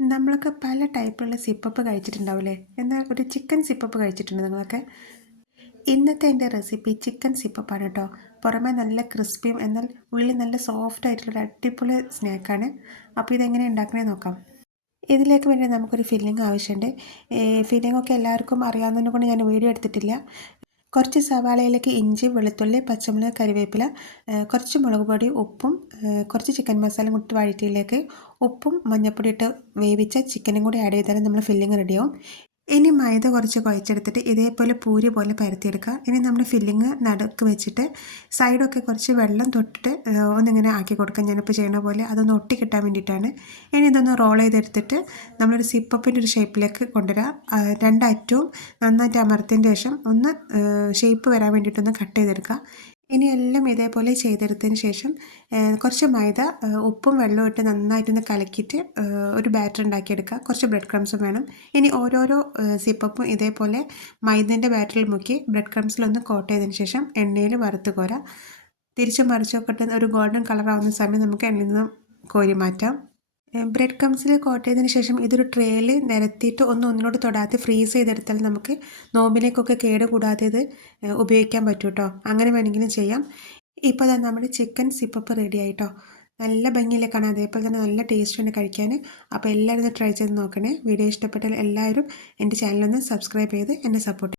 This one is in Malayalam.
നമ്മളൊക്കെ പല ടൈപ്പിലുള്ള സിപ്പപ്പ് കഴിച്ചിട്ടുണ്ടാവില്ലേ? എന്നാൽ ഒരു ചിക്കൻ സിപ്പപ്പ് കഴിച്ചിട്ടുണ്ടോ നിങ്ങളൊക്കെ? ഇന്നത്തെ എൻ്റെ റെസിപ്പി ചിക്കൻ സിപ്പപ്പാണ് കേട്ടോ. പുറമെ നല്ല ക്രിസ്പിയും എന്നാൽ ഉള്ളിൽ നല്ല സോഫ്റ്റ് ആയിട്ടുള്ളൊരു അടിപൊളി സ്നാക്കാണ്. അപ്പോൾ ഇതെങ്ങനെ ഉണ്ടാക്കണേ നോക്കാം. ഇതിലേക്ക് വേണ്ടി നമുക്കൊരു ഫില്ലിംഗ് ആവശ്യമുണ്ട്. ഫില്ലിംഗ് ഒക്കെ എല്ലാവർക്കും അറിയാവുന്നതിനെ കൊണ്ട് ഞാൻ വീഡിയോ എടുത്തിട്ടില്ല. കുറച്ച് സവാളയിലേക്ക് ഇഞ്ചി, വെളുത്തുള്ളി, പച്ചമുളക്, കരിവേപ്പില, കുറച്ച് മുളക് പൊടി, ഉപ്പും കുറച്ച് ചിക്കൻ മസാല ഇട്ട് വഴറ്റിയിലേക്ക് ഉപ്പും മഞ്ഞൾപ്പൊടി ഇട്ട് വേവിച്ച ചിക്കനും കൂടി ആഡ് ചെയ്താൽ നമ്മൾ ഫില്ലിംഗ് റെഡിയാവും. ഇനി മൈദ കുറച്ച് കുഴച്ചെടുത്തിട്ട് ഇതേപോലെ പൂരി പോലെ പരത്തിയെടുക്കുക. ഇനി നമ്മുടെ ഫില്ലിങ് നടുക്ക് വെച്ചിട്ട് സൈഡൊക്കെ കുറച്ച് വെള്ളം തൊട്ടിട്ട് ഒന്നിങ്ങനെ ആക്കി കൊടുക്കുക. ഞാനിപ്പോൾ ചെയ്യണ പോലെ അതൊന്ന് ഒട്ടി കിട്ടാൻ വേണ്ടിയിട്ടാണ്. ഇനി ഇതൊന്ന് റോൾ ചെയ്തെടുത്തിട്ട് നമ്മളൊരു സിപ്പപ്പിൻ്റെ ഒരു ഷേപ്പിലേക്ക് കൊണ്ടുവരിക. രണ്ടറ്റവും നന്നായിട്ട് അമർത്തിയതിന് ശേഷം ഒന്ന് ഷേപ്പ് വരാൻ വേണ്ടിയിട്ടൊന്ന് കട്ട് ചെയ്തെടുക്കുക. ഇനി എല്ലാം ഇതേപോലെ ചെയ്തെടുത്തതിന് ശേഷം കുറച്ച് മൈദ ഉപ്പും വെള്ളവും ഇട്ട് നന്നായിട്ടൊന്ന് കലക്കിയിട്ട് ഒരു ബാറ്റർ ഉണ്ടാക്കിയെടുക്കുക. കുറച്ച് ബ്രെഡ് ക്രംസും വേണം. ഇനി ഓരോരോ സിപ്പപ്പും ഇതേപോലെ മൈദേൻ്റെ ബാറ്ററിൽ മുക്കി ബ്രെഡ് ക്രംസിലൊന്ന് കോട്ട് ചെയ്തതിന് ശേഷം എണ്ണയിൽ വറുത്ത് കോരാം. തിരിച്ചും മറിച്ചൊക്കെ ഇട്ട് ഒരു ഗോൾഡൻ കളർ ആവുന്ന സമയം നമുക്ക് എണ്ണയിൽ നിന്ന് കോരി മാറ്റാം. ബ്രെഡ് ക്രംസിൽ കോട്ട് ചെയ്തതിന് ശേഷം ഇതൊരു ട്രേയിൽ നിരത്തിയിട്ട് ഒന്നിനോട് തൊടാതെ ഫ്രീസ് ചെയ്തെടുത്താൽ നമുക്ക് നോമ്പിലേക്കൊക്കെ കേട് കൂടാതെ ഇത് ഉപയോഗിക്കാൻ പറ്റും കേട്ടോ. അങ്ങനെ വേണമെങ്കിലും ചെയ്യാം. ഇപ്പോൾ തന്നെ നമ്മുടെ ചിക്കൻ സിപ്പപ്പ് റെഡി ആയിട്ടോ. നല്ല ഭംഗിയിലെ കാണാം, അതേപോലെ തന്നെ നല്ല ടേസ്റ്റ് ഉണ്ട് കഴിക്കാൻ. അപ്പോൾ എല്ലാവരും ഇത് ട്രൈ ചെയ്ത് നോക്കണേ. വീഡിയോ ഇഷ്ടപ്പെട്ടാൽ എല്ലാവരും എൻ്റെ ചാനലൊന്ന് സബ്സ്ക്രൈബ് ചെയ്ത് എന്നെ സപ്പോർട്ട്